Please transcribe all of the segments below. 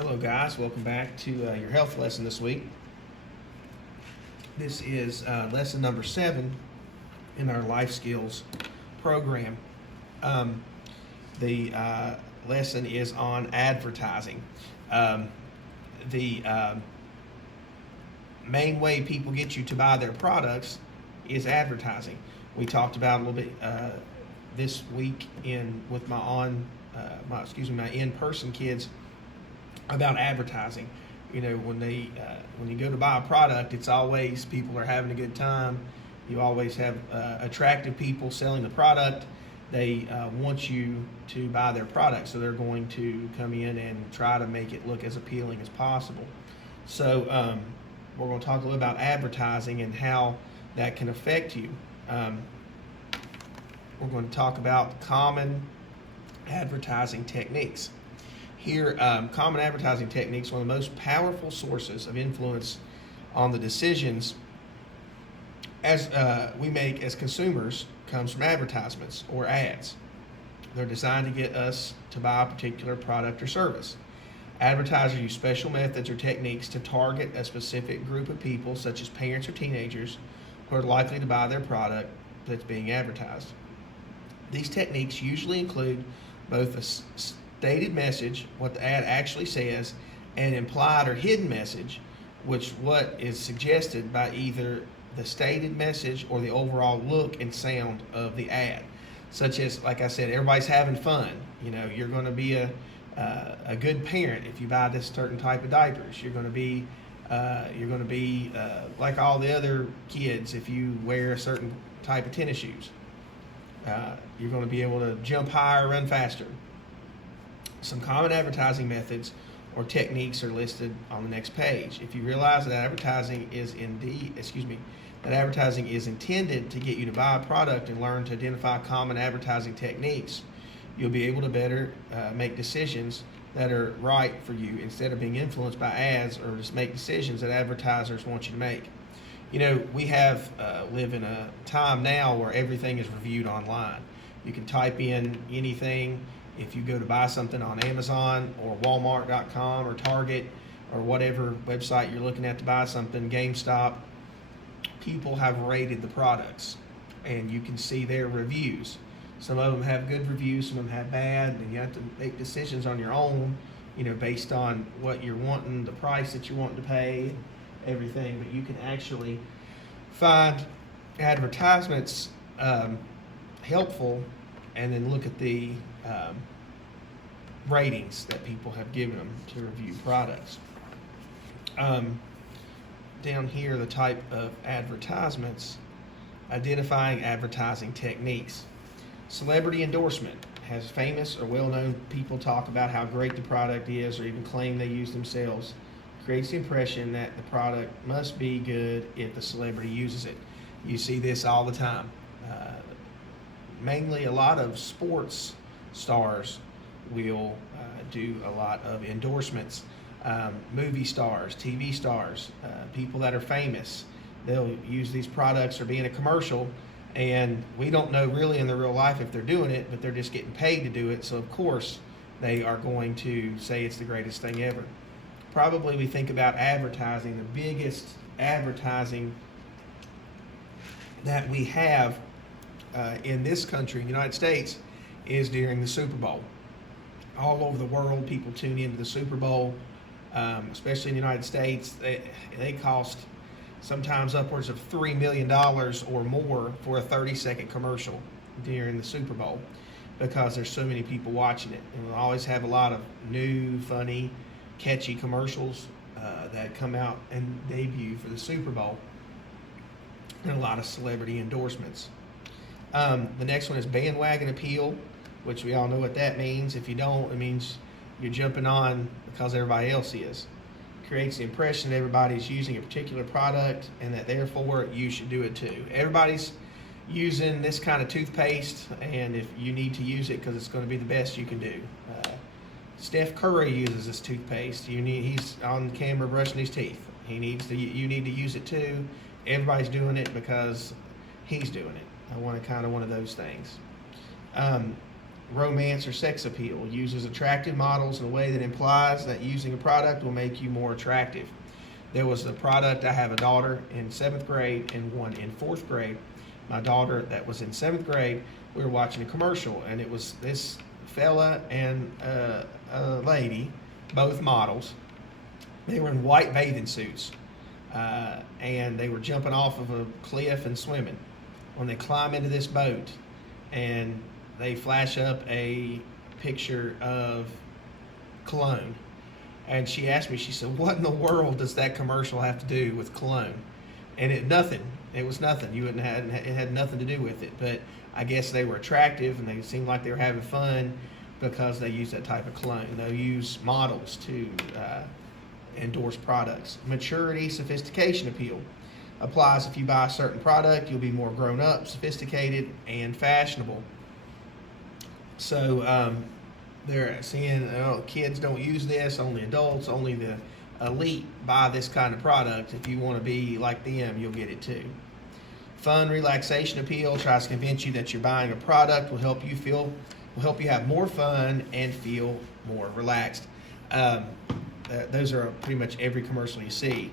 Hello guys, welcome back to your health lesson this week. This is lesson number 7 in our life skills program. The lesson is on advertising. The main way people get you to buy their products is advertising. We talked about a little bit this week with my in-person kids about advertising. You know, when you go to buy a product, it's always people are having a good time. You always have attractive people selling the product. They want you to buy their product, so they're going to come in and try to make it look as appealing as possible. So we're going to talk a little about advertising and how that can affect you. We're going to talk about common advertising techniques. Here, common advertising techniques, one of the most powerful sources of influence on the decisions as we make as consumers comes from advertisements or ads. They're designed to get us to buy a particular product or service. Advertisers use special methods or techniques to target a specific group of people, such as parents or teenagers, who are likely to buy their product that's being advertised. These techniques usually include both a stated message, what the ad actually says, and implied or hidden message, which what is suggested by either the stated message or the overall look and sound of the ad. Such as, like I said, everybody's having fun. You know, you're going to be a good parent if you buy this certain type of diapers. You're going to be like all the other kids if you wear a certain type of tennis shoes. You're going to be able to jump higher, run faster. Some common advertising methods or techniques are listed on the next page. If you realize that advertising is intended to get you to buy a product and learn to identify common advertising techniques, you'll be able to better make decisions that are right for you instead of being influenced by ads or just make decisions that advertisers want you to make. You know, we live in a time now where everything is reviewed online. You can type in anything. If you go to buy something on Amazon or Walmart.com or Target or whatever website you're looking at to buy something, GameStop, people have rated the products and you can see their reviews. Some of them have good reviews, some of them have bad, and you have to make decisions on your own, you know, based on what you're wanting, the price that you're wanting to pay, everything. But you can actually find advertisements helpful and then look at the ratings that people have given them to review products. Down here, the type of advertisements, identifying advertising techniques. Celebrity endorsement has famous or well-known people talk about how great the product is or even claim they use themselves. Creates the impression that the product must be good if the celebrity uses it. You see this all the time. Mainly a lot of sports stars will do a lot of endorsements. Movie stars, TV stars, people that are famous, they'll use these products or be in a commercial, and we don't know really in their real life if they're doing it, but they're just getting paid to do it, so of course they are going to say it's the greatest thing ever. Probably we think about advertising, the biggest advertising that we have in this country, in the United States, is during the Super Bowl. All over the world, people tune into the Super Bowl, especially in the United States. They cost sometimes upwards of $3 million or more for a 30-second commercial during the Super Bowl because there's so many people watching it. And we'll always have a lot of new, funny, catchy commercials that come out and debut for the Super Bowl, and a lot of celebrity endorsements. The next one is bandwagon appeal, which we all know what that means. If you don't, it means you're jumping on because everybody else is. Creates the impression that everybody's using a particular product and that therefore you should do it too. Everybody's using this kind of toothpaste, and if you need to use it because it's going to be the best you can do. Steph Curry uses this toothpaste. He's on camera brushing his teeth. You need to use it too. Everybody's doing it because he's doing it. One of those things. romance or sex appeal. Uses attractive models in a way that implies that using a product will make you more attractive. There was a product, I have a daughter in 7th grade and one in 4th grade. My daughter that was in 7th grade, we were watching a commercial, and it was this fella and a lady, both models. They were in white bathing suits, and they were jumping off of a cliff and swimming. When they climb into this boat, and they flash up a picture of cologne. And she asked me, she said, what in the world does that commercial have to do with cologne? And it was nothing. It had nothing to do with it. But I guess they were attractive, and they seemed like they were having fun because they use that type of cologne. They'll use models to endorse products. Maturity, sophistication appeal. Applies if you buy a certain product, you'll be more grown up, sophisticated, and fashionable. So they're seeing, kids don't use this, only adults, only the elite buy this kind of product. If you want to be like them, you'll get it too. Fun, relaxation appeal tries to convince you that you're buying a product will help you have more fun and feel more relaxed. Those are pretty much every commercial you see.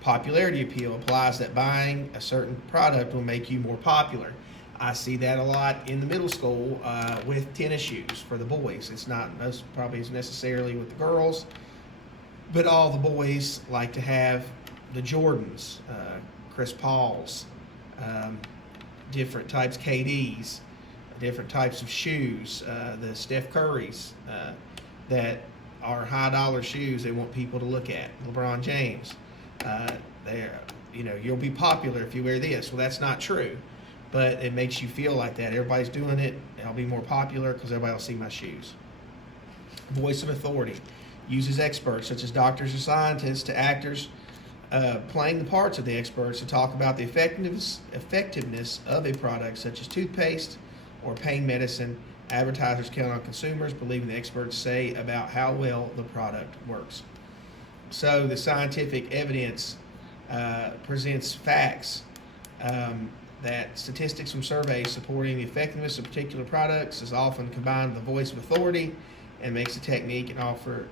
Popularity appeal applies that buying a certain product will make you more popular. I see that a lot in the middle school with tennis shoes for the boys. It's not probably as necessarily with the girls, but all the boys like to have the Jordans, Chris Pauls, different types, KDs, different types of shoes, the Steph Currys that are high dollar shoes they want people to look at. LeBron James, you'll be popular if you wear this. Well, that's not true, but it makes you feel like that. Everybody's doing it. I'll be more popular because everybody will see my shoes. Voice of authority. Uses experts such as doctors or scientists to actors playing the parts of the experts to talk about the effectiveness of a product such as toothpaste or pain medicine. Advertisers count on consumers believing the experts say about how well the product works. So the scientific evidence presents facts that statistics from surveys supporting the effectiveness of particular products is often combined with the voice of authority and makes a technique and offer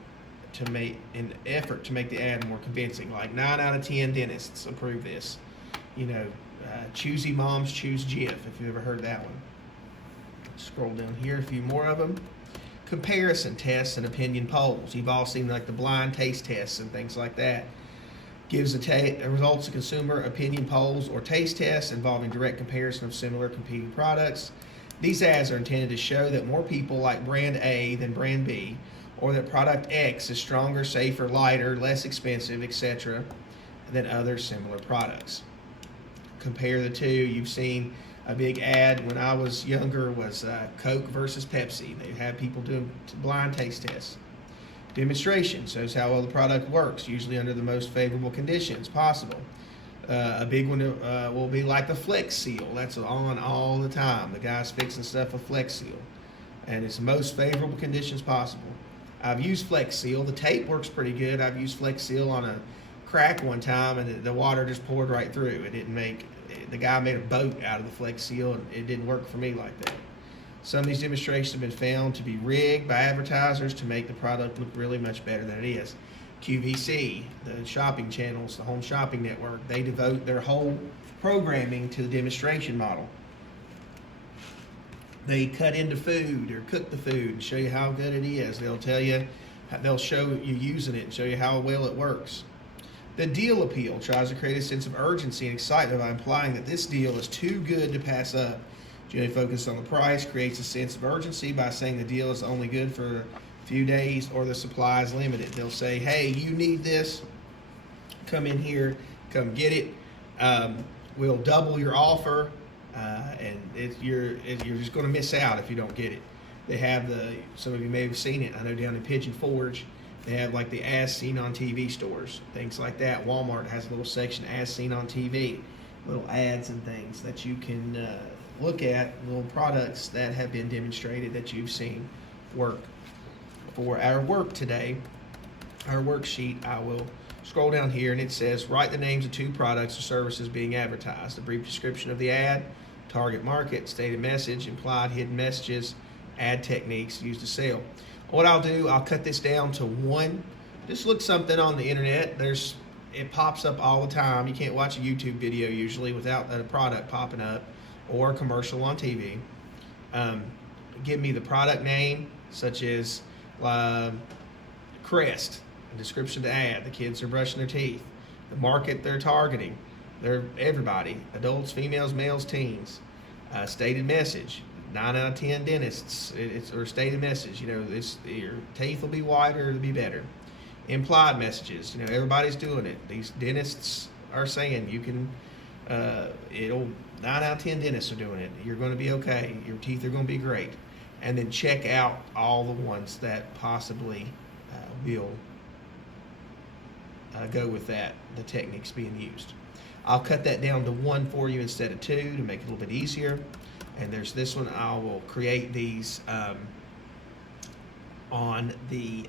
to make an effort to make the ad more convincing. Like 9 out of 10 dentists approve this. Choosy moms choose Jif, if you've ever heard that one. Scroll down here, a few more of them. Comparison tests and opinion polls. You've all seen like the blind taste tests and things like that. Gives the results of consumer opinion polls or taste tests involving direct comparison of similar competing products. These ads are intended to show that more people like brand A than brand B, or that product X is stronger, safer, lighter, less expensive, etc., than other similar products. Compare the two. You've seen a big ad when I was younger was Coke versus Pepsi. They had people doing blind taste tests. Demonstration shows how well the product works, usually under the most favorable conditions possible. A big one will be like the Flex Seal. That's on all the time. The guy's fixing stuff with Flex Seal. And it's the most favorable conditions possible. I've used Flex Seal. The tape works pretty good. I've used Flex Seal on a crack one time, and the water just poured right through. The guy made a boat out of the Flex Seal, and it didn't work for me like that. Some of these demonstrations have been found to be rigged by advertisers to make the product look really much better than it is. QVC, the shopping channels, the home shopping network, they devote their whole programming to the demonstration model. They cut into food or cook the food and show you how good it is. They'll show you using it and show you how well it works. The deal appeal tries to create a sense of urgency and excitement by implying that this deal is too good to pass up. Generally focused on the price, creates a sense of urgency by saying the deal is only good for a few days or the supply is limited. They'll say, hey, you need this, come in here, come get it. We'll double your offer, and you're just going to miss out if you don't get it. They have some of you may have seen it, I know down in Pigeon Forge, they have like the as seen on TV stores, things like that. Walmart has a little section as seen on TV, little ads and things that you can look at, little products that have been demonstrated that you've seen work. For our work today, our worksheet, I will scroll down here and it says write the names of 2 products or services being advertised, a brief description of the ad, target market, stated message, implied hidden messages, ad techniques used to sell. What I'll do, I'll cut this down to one. Just look something on the internet. It pops up all the time. You can't watch a YouTube video usually without a product popping up or a commercial on TV. Give me the product name, such as Crest, a description to ad. The kids are brushing their teeth. The market they're targeting. They're everybody, adults, females, males, teens. Stated message. 9 out of 10 dentists, or stated message, your teeth will be whiter, it'll be better. Implied messages, everybody's doing it. These dentists are saying you can, 9 out of 10 dentists are doing it. You're going to be okay. Your teeth are going to be great. And then check out all the ones that possibly will go with that, the techniques being used. I'll cut that down to one for you instead of two to make it a little bit easier. And there's this one. I will create these on the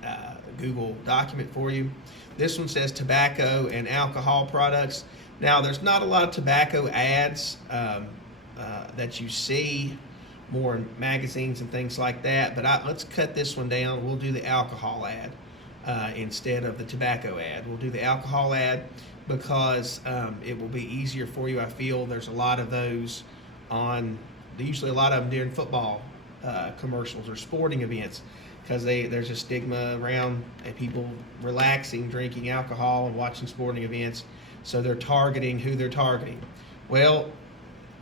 Google document for you. This one says tobacco and alcohol products. Now, there's not a lot of tobacco ads that you see more in magazines and things like that, but let's cut this one down. We'll do the alcohol ad instead of the tobacco ad. We'll do the alcohol ad because it will be easier for you. I feel there's a lot of those on, usually a lot of them during football commercials or sporting events, because there's a stigma around people relaxing, drinking alcohol and watching sporting events, so they're targeting who they're targeting. Well,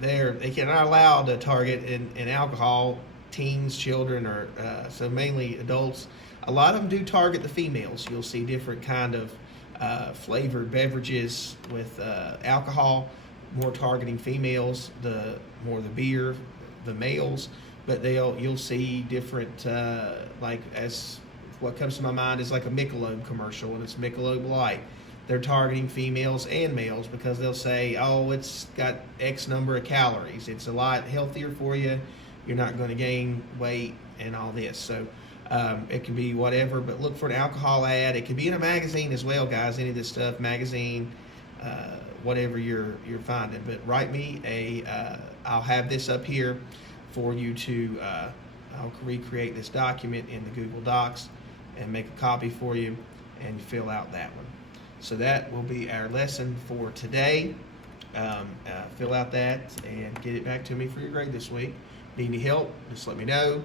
they're not allowed to target in alcohol teens, children, or so mainly adults. A lot of them do target the females. You'll see different kind of flavored beverages with alcohol, more targeting females, the more the beer, the males, but you'll see different like, as what comes to my mind is like a Michelob commercial, and it's Michelob Light. They're targeting females and males because they'll say, oh, it's got X number of calories, it's a lot healthier for you, you're not going to gain weight and all this. So it can be whatever, but look for an alcohol ad. It could be in a magazine as well, guys. Any of this stuff, magazine, whatever you're finding. But write me I'll have this up here for you to. I'll recreate this document in the Google Docs and make a copy for you, and fill out that one. So that will be our lesson for today. Fill out that and get it back to me for your grade this week. Need any help? Just let me know.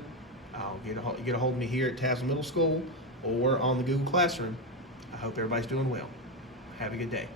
I'll get a hold of me here at Tazewell Middle School or on the Google Classroom. I hope everybody's doing well. Have a good day.